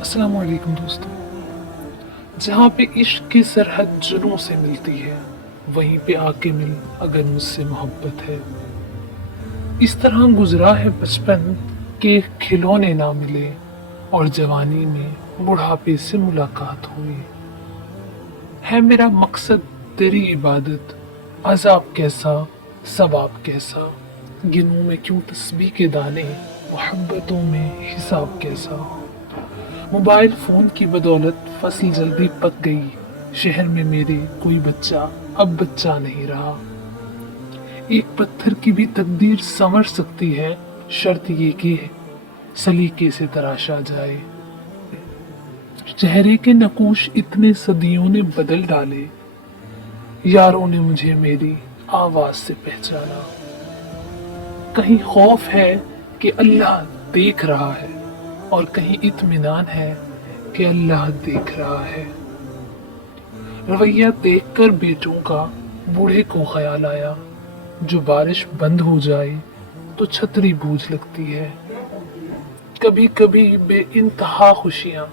अस्सलाम वालेकुम दोस्तों। जहाँ पे इश्क की सरहद जुनूं से मिलती है, वहीं पे आके मिल अगर मुझसे मोहब्बत है। इस तरह गुजरा है बचपन के खिलौने ना मिले, और जवानी में बुढ़ापे से मुलाकात हुई। है मेरा मकसद तेरी इबादत, अज़ाब कैसा सवाब कैसा, गिनूं में क्यों तस्बीह के दाने, मोहब्बतों में हिसाब कैसा। मोबाइल फोन की बदौलत फसल जल्दी पक गई, शहर में मेरे कोई बच्चा अब बच्चा नहीं रहा। एक पत्थर की भी तकदीर संवर सकती है, शर्त ये कि सलीके से तराशा जाए। चेहरे के नकूश इतने सदियों ने बदल डाले, यारों ने मुझे मेरी आवाज से पहचाना। कहीं खौफ है कि अल्लाह देख रहा है, और कहीं इत्मीनान है कि अल्लाह देख रहा है। रवैया देखकर बेटों का बूढ़े को ख्याल आया, जो बारिश बंद हो जाए तो छतरी बूझ लगती है। कभी कभी बेइंतहा खुशियां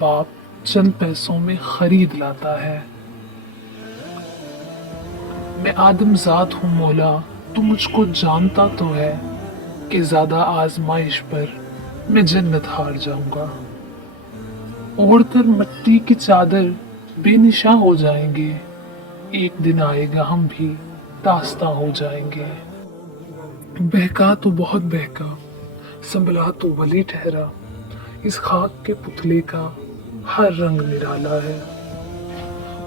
बाप चंद पैसों में खरीद लाता है। मैं आदमजात हूँ मौला, तू मुझको जानता तो है कि ज्यादा आजमाइश पर मैं जन्नत हार जाऊंगा। ओढ़कर मिट्टी की चादर बेनिशा हो जाएंगे, एक दिन आएगा हम भी दास्तां हो जाएंगे। बहका तो बहुत बहका, संभला तो वली ठहरा, इस खाक के पुतले का हर रंग निराला है।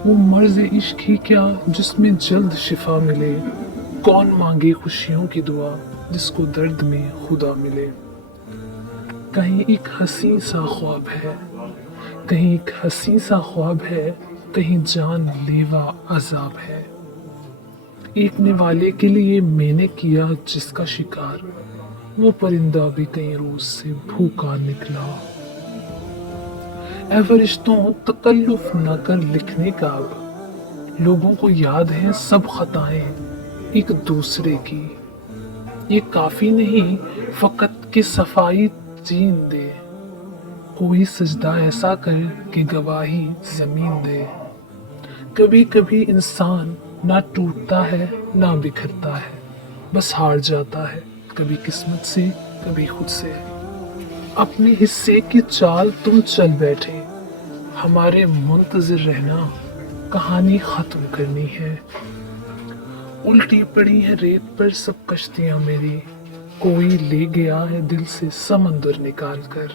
वो मर्ज इश्क ही क्या जिसमें जल्द शिफा मिले, कौन मांगे खुशियों की दुआ जिसको दर्द में खुदा मिले। कहीं एक हसी सा ख्वाब है, कहीं एक हसी सा ख्वाब है, कहीं जान लेवा अजाब है। एकने वाले के लिए मैंने किया जिसका शिकार, वो परिंदा भी कई रोज से भूखा निकला। ऐ फरिश्तों तकल्लुफ न कर लिखने का अब, लोगों को याद है सब खताएं एक दूसरे की। ये काफी नहीं फकत कि सफाई चीन दे, कोई सजदा ऐसा कर कि गवाही जमीन दे। कभी कभी इंसान ना टूटता है ना बिखरता है, बस हार जाता है, कभी किस्मत से कभी खुद से। अपने हिस्से की चाल तुम चल बैठे, हमारे मुंतजिर रहना, कहानी खत्म करनी है। उल्टी पड़ी है रेत पर सब कश्तियां मेरी, कोई ले गया है दिल से समंदर निकाल कर।